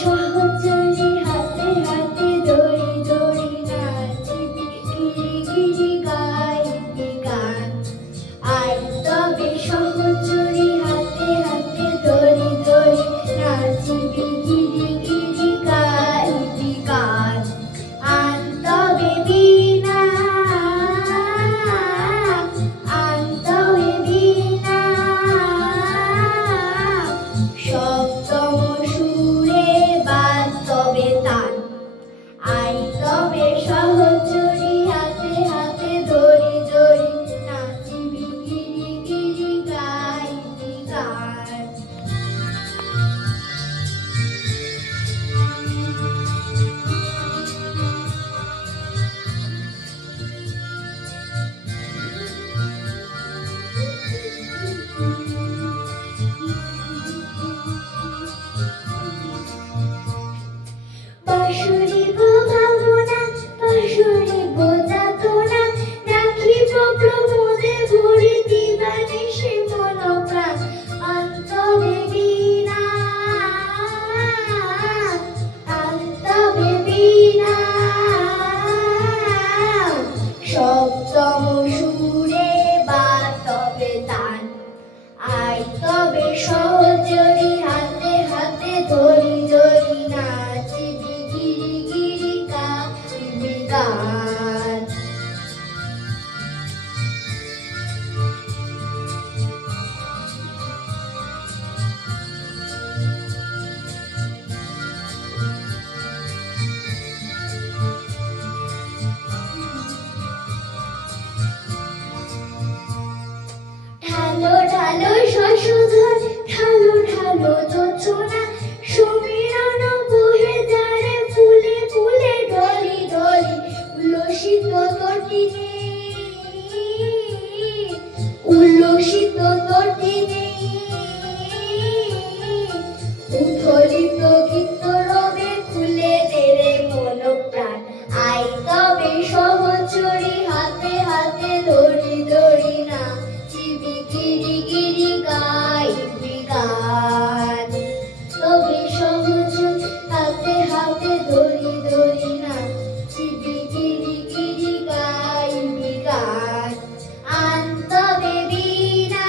সহচরী হাতে হাতে দড়ি দড়ি নাচিবি গিরি গিরি গাইবি গান। আয় তবে সহচরী হাতে হাতে দড়ি দড়ি নাচিবি গিরি গিরি গাইবি গান। আন তবে বীণা আন তবে বীণা সপ্তম সুরে বাজ তবে তান। আই তবে সহচরী হাতে হাতে দড়ি দড়ি নাচিবি গিরি গিরি গাইবি গান। বাঁশুরিব ভাবনা বাঁশুরিব যাতনা রাখিব প্রমোদে ভরি দিবানিশি মন প্রাণ। আন তবে বীণা আন তবে বীণা সপ্তম সুরে বাজ তবে তান। আই তবে সহচরী হাতে হাতে দড়ি দড়ি নাচিবি গিরি গিরি গাইবি গান। ঢালো ঢালো শশধর ঢালো ঢালো যোচনা সমীরণ বহে যারে ফুলে ফুলে ডলি ডলি উল্লসিত তটিনী উল্লসিত তটিনী উথলিত গীত রবে খুলে দেরে মন প্রাণ। আই তবে সহচরী হাতে হাতে দড়ি দড়ি নাচিবি গিরি গিরি গাইবি গান। তবে সহচরী হাতে হাতে দড়ি দড়ি নাচিবি গিরি গিরি গাইবি গান। আন তবে বীণা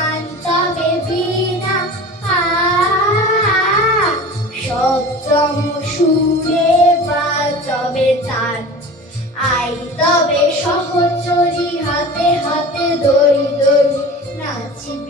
আন তবে বীণা সপ্তম সুরে বাজ তবে তান। আই তবে সহচরী হাতে হাতে দড়ি দড়ি নাচিবি